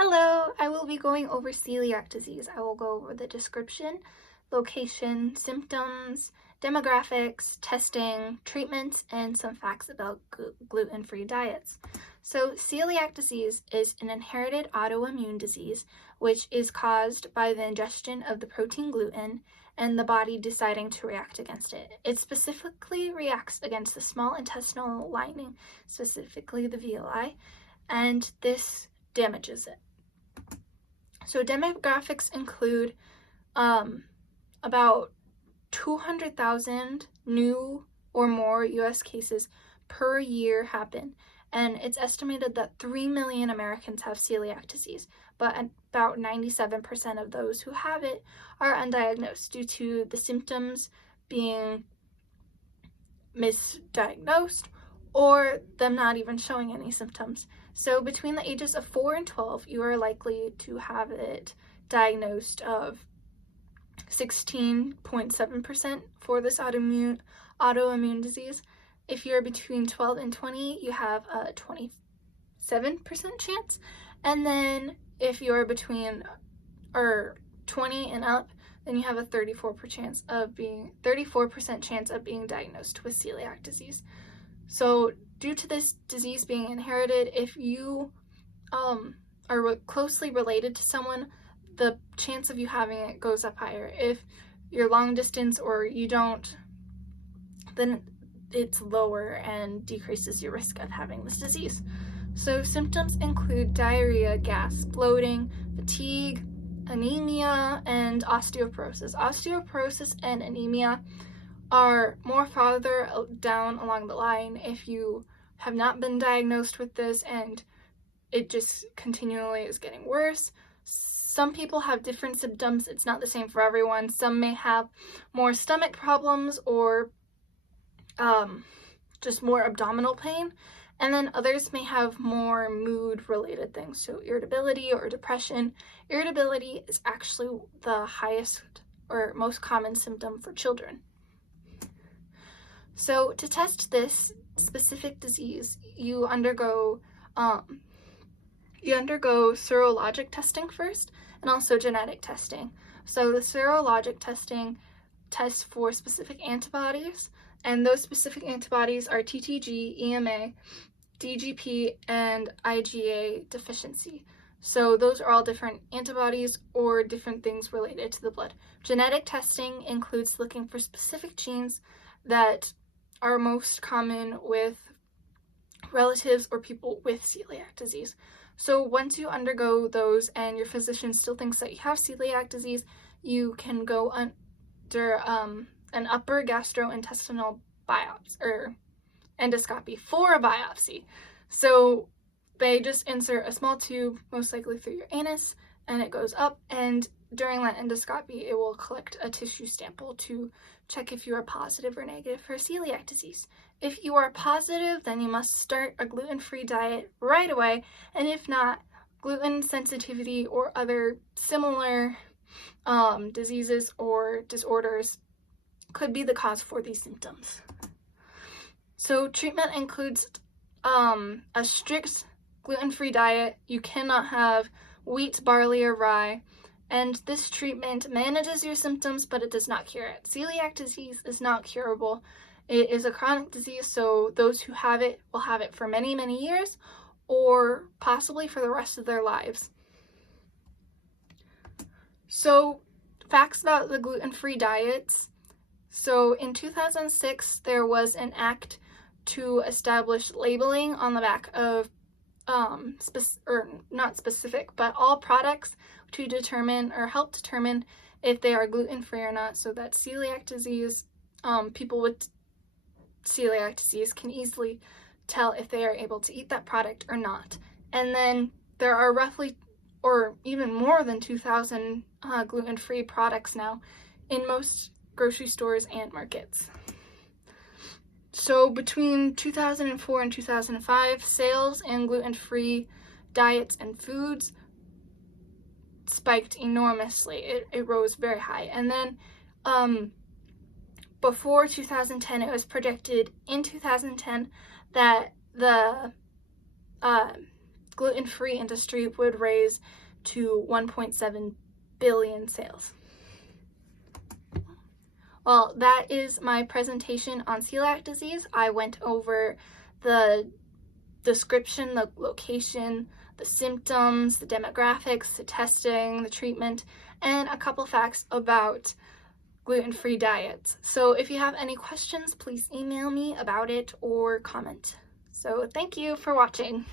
Hello, I will be going over celiac disease. I will go over the description, location, symptoms, demographics, testing, treatments, and some facts about gluten-free diets. So celiac disease is an inherited autoimmune disease which is caused by the ingestion of the protein gluten and the body deciding to react against it. It specifically reacts against the small intestinal lining, specifically the villi, and this damages it. So demographics include about 200,000 new or more US cases per year happen, and it's estimated that 3 million Americans have celiac disease, but about 97% of those who have it are undiagnosed due to the symptoms being misdiagnosed or them not even showing any symptoms. So between the ages of 4 and 12, you are likely to have it diagnosed of 16.7% for this autoimmune disease. If you're between 12 and 20, you have a 27% chance. And then if you're between 20 and up, then you have a 34% chance of being diagnosed with celiac disease. So due to this disease being inherited, if you are closely related to someone, the chance of you having it goes up higher. If you're long distance or you don't, then it's lower and decreases your risk of having this disease. So symptoms include diarrhea, gas, bloating, fatigue, anemia, and osteoporosis. Osteoporosis and anemia are more farther down along the line if you have not been diagnosed with this and it just continually is getting worse. Some people have different symptoms. It's not the same for everyone. Some may have more stomach problems or just more abdominal pain, and then others may have more mood-related things, so irritability or depression. Irritability is actually the highest or most common symptom for children. So to test this specific disease, you undergo serologic testing first and also genetic testing. So the serologic testing tests for specific antibodies, and those specific antibodies are TTG, EMA, DGP, and IgA deficiency. So those are all different antibodies or different things related to the blood. Genetic testing includes looking for specific genes that are most common with relatives or people with celiac disease. So once you undergo those and your physician still thinks that you have celiac disease, you can go under an upper gastrointestinal biopsy or endoscopy for a biopsy. So they just insert a small tube, most likely through your anus, and it goes up, and during that endoscopy, it will collect a tissue sample to check if you are positive or negative for celiac disease. If you are positive, then you must start a gluten-free diet right away, and if not, gluten sensitivity or other similar diseases or disorders could be the cause for these symptoms. So treatment includes a strict gluten-free diet. You cannot have wheat, barley, or rye. And this treatment manages your symptoms, but it does not cure it. Celiac disease is not curable. It is a chronic disease, so those who have it will have it for many, many years, or possibly for the rest of their lives. So, facts about the gluten-free diets. So, in 2006, there was an act to establish labeling on the back of not specific, but all products to determine or help determine if they are gluten-free or not, so that celiac disease, people with celiac disease can easily tell if they are able to eat that product or not. And then there are roughly or even more than 2,000 gluten-free products now in most grocery stores and markets. So between 2004 and 2005, sales in gluten-free diets and foods spiked enormously. It rose very high. And then before 2010, it was predicted in 2010 that the gluten-free industry would raise to 1.7 billion sales. Well, that is my presentation on celiac disease. I went over the description, the location, the symptoms, the demographics, the testing, the treatment, and a couple facts about gluten-free diets. So if you have any questions, please email me about it or comment. So thank you for watching.